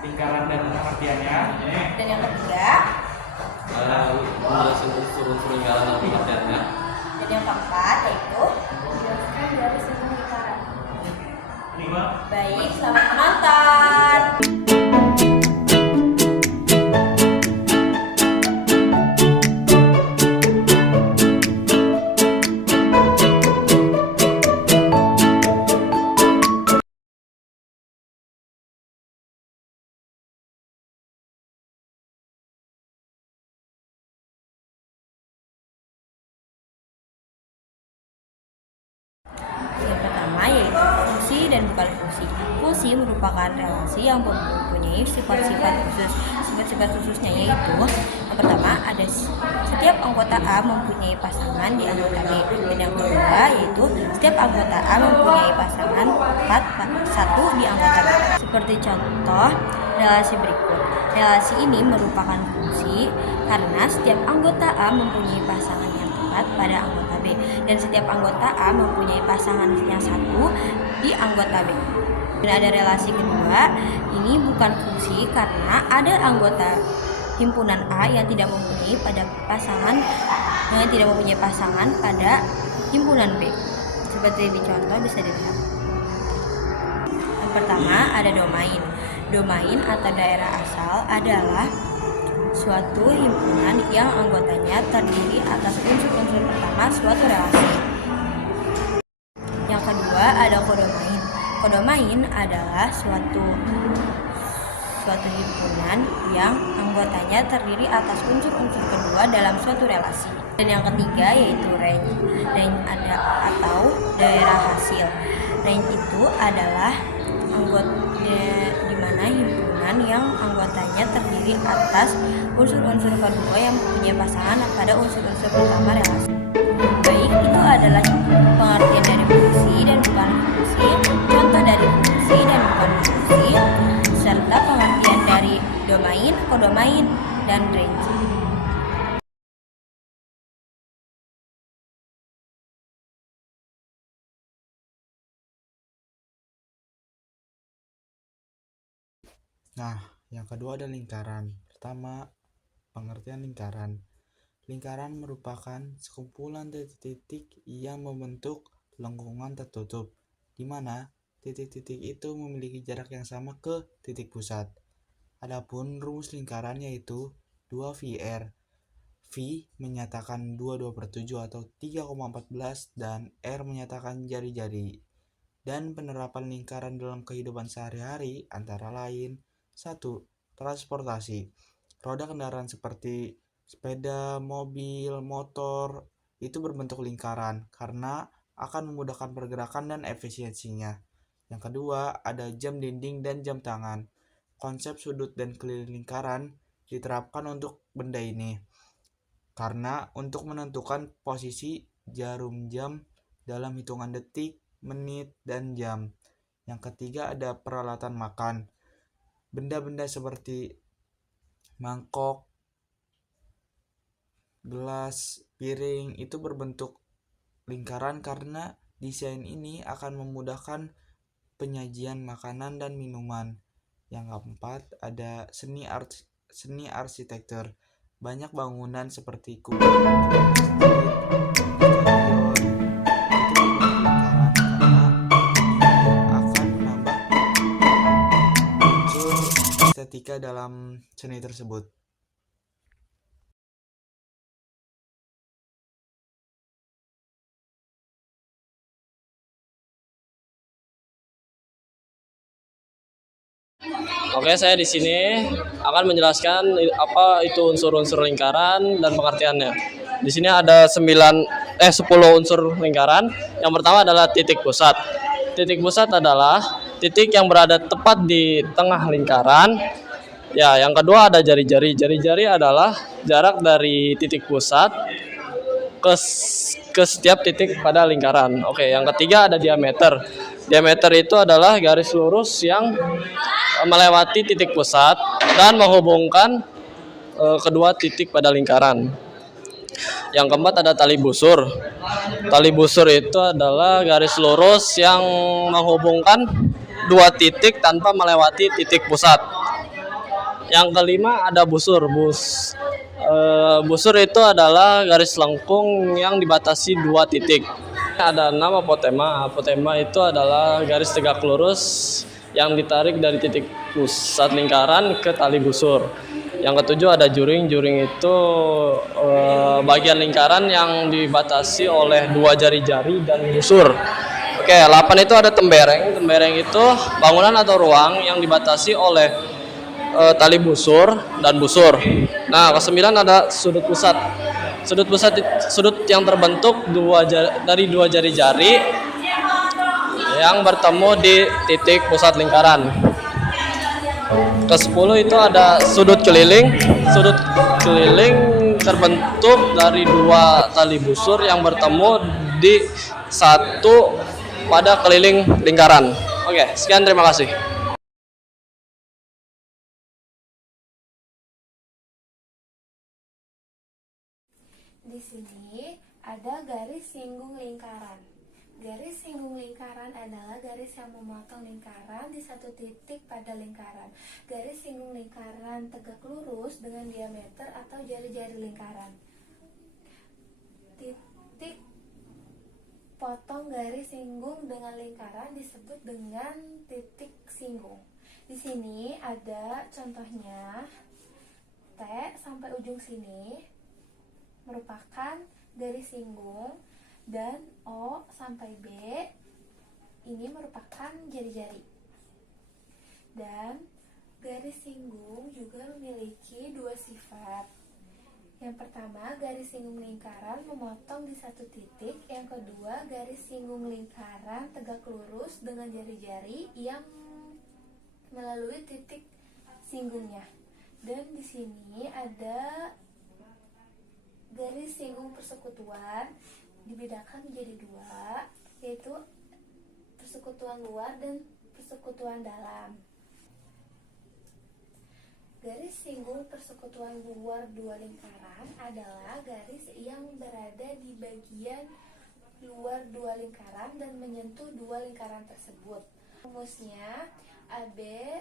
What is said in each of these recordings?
lingkaran dan pengertiannya. Dan yang ketiga, menjelaskan unsur-unsur lingkaran dan pengertiannya. dan yang keempat yaitu menjelaskan garis lingkaran. baik. Selamat menonton. Yang pertama yaitu fungsi dan bukan fungsi. Fungsi merupakan relasi yang mempunyai sifat-sifat khusus. Sifat-sifat khususnya yaitu yang pertama ada setiap anggota A mempunyai pasangan di anggota B. Dan yang kedua yaitu setiap anggota A mempunyai pasangan satu di anggota B. Seperti contoh relasi berikut. Relasi ini merupakan fungsi karena setiap anggota A mempunyai pasangan yang tepat pada anggota B dan setiap anggota A mempunyai pasangan yang satu di anggota B. Dan ada relasi kedua, ini bukan fungsi karena ada anggota himpunan A yang tidak mempunyai pasangan pada himpunan B. Seperti di contoh bisa dilihat. Yang pertama ada domain. Domain atau daerah asal adalah suatu himpunan yang anggotanya terdiri atas unsur-unsur pertama suatu relasi. Yang kedua ada kodomain. Kodomain adalah suatu himpunan yang anggotanya terdiri atas unsur-unsur kedua dalam suatu relasi. Dan yang ketiga yaitu range. Range atau daerah hasil. Range itu adalah di mana himpunan yang anggotanya terdiri atas unsur-unsur kedua yang mempunyai pasangan pada unsur-unsur pertama relasi. Baik, itu adalah pengertian dari fungsi dan bukan fungsi, contoh dari fungsi dan bukan fungsi, serta pengertian dari domain, kodomain, dan range. Nah, yang kedua ada lingkaran. Pertama, pengertian lingkaran. Lingkaran merupakan sekumpulan titik-titik yang membentuk lengkungan tertutup, di mana titik-titik itu memiliki jarak yang sama ke titik pusat. Adapun rumus lingkaran yaitu 2VR. V menyatakan 22/7 atau 3,14 dan R menyatakan jari-jari. Dan penerapan lingkaran dalam kehidupan sehari-hari antara lain 1. Transportasi. Roda kendaraan seperti sepeda, mobil, motor itu berbentuk lingkaran karena akan memudahkan pergerakan dan efisiensinya. Yang kedua, ada jam dinding dan jam tangan. Konsep sudut dan keliling lingkaran diterapkan untuk benda ini karena untuk menentukan posisi jarum jam dalam hitungan detik, menit, dan jam. Yang ketiga ada peralatan makan. Benda-benda seperti mangkok, gelas, piring itu berbentuk lingkaran karena desain ini akan memudahkan penyajian makanan dan minuman. Yang keempat ada seni arsitektur. Banyak bangunan seperti kubah, estetika dalam seni tersebut. Oke, saya di sini akan menjelaskan apa itu unsur-unsur lingkaran dan pengertiannya. Di sini ada 10 unsur lingkaran. Yang pertama adalah titik pusat. Titik pusat adalah titik yang berada tepat di tengah lingkaran. Ya, yang kedua ada jari-jari. Jari-jari adalah jarak dari titik pusat ke setiap titik pada lingkaran. Oke, yang ketiga ada diameter. Diameter itu adalah garis lurus yang melewati titik pusat dan menghubungkan kedua titik pada lingkaran. Yang keempat ada tali busur. Tali busur itu adalah garis lurus yang menghubungkan dua titik tanpa melewati titik pusat. Yang kelima ada busur. Busur itu adalah garis lengkung yang dibatasi 2 titik. Ada 6 apotema. Apotema itu adalah garis tegak lurus yang ditarik dari titik pusat lingkaran ke tali busur. Yang ketujuh ada juring. Juring itu bagian lingkaran yang dibatasi oleh 2 jari-jari dan busur. Oke, 8 itu ada tembereng. Tembereng itu bangunan atau ruang yang dibatasi oleh tali busur dan busur. Nah, ke-9 ada sudut pusat. Sudut yang terbentuk dari 2 jari-jari yang bertemu di titik pusat lingkaran. Ke-10 itu ada sudut keliling. Sudut keliling terbentuk dari 2 tali busur yang bertemu di satu pada keliling lingkaran. Oke, sekian, terima kasih. Di sini ada garis singgung lingkaran. Garis singgung lingkaran adalah garis yang memotong lingkaran di satu titik pada lingkaran. Garis singgung lingkaran tegak lurus dengan diameter atau jari-jari lingkaran. Titik potong garis singgung dengan lingkaran disebut dengan titik singgung. Di sini ada contohnya, T sampai ujung sini merupakan garis singgung, dan O sampai B ini merupakan jari-jari. Dan garis singgung juga memiliki 2 sifat. Yang pertama, garis singgung lingkaran memotong di satu titik. Yang kedua, garis singgung lingkaran tegak lurus dengan jari-jari yang melalui titik singgungnya. Dan di sini ada garis singgung persekutuan dibedakan menjadi 2, yaitu persekutuan luar dan persekutuan dalam. Garis singgung persekutuan luar 2 lingkaran adalah garis yang berada di bagian luar 2 lingkaran dan menyentuh 2 lingkaran tersebut. Rumusnya AB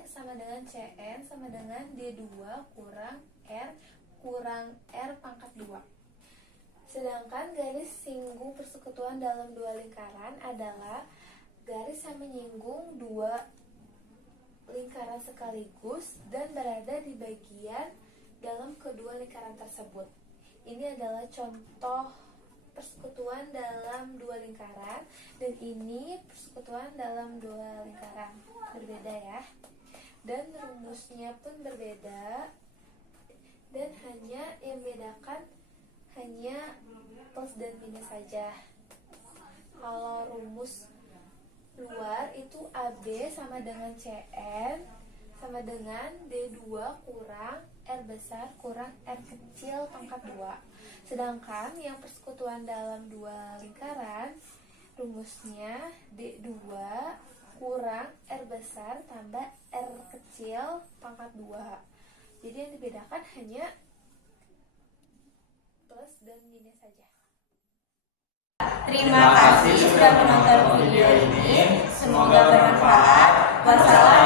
sama dengan CN sama dengan D2 kurang R pangkat 2. Sedangkan garis singgung persekutuan dalam 2 lingkaran adalah garis yang menyinggung 2 lingkaran sekaligus dan berada di bagian dalam kedua lingkaran tersebut. Ini adalah contoh persekutuan dalam 2 lingkaran, dan ini persekutuan dalam 2 lingkaran. Berbeda ya. Dan rumusnya pun berbeda, dan hanya yang membedakan hanya plus dan minus saja. Kalau rumus luar itu AB sama dengan CN sama dengan D2 kurang R besar kurang R kecil pangkat 2. Sedangkan yang persekutuan dalam 2 lingkaran rumusnya D2 kurang R besar tambah R kecil pangkat 2. Jadi yang dibedakan hanya plus dan minus saja. Terima kasih sudah menonton video ini. Semoga bermanfaat. Wassalamualaikum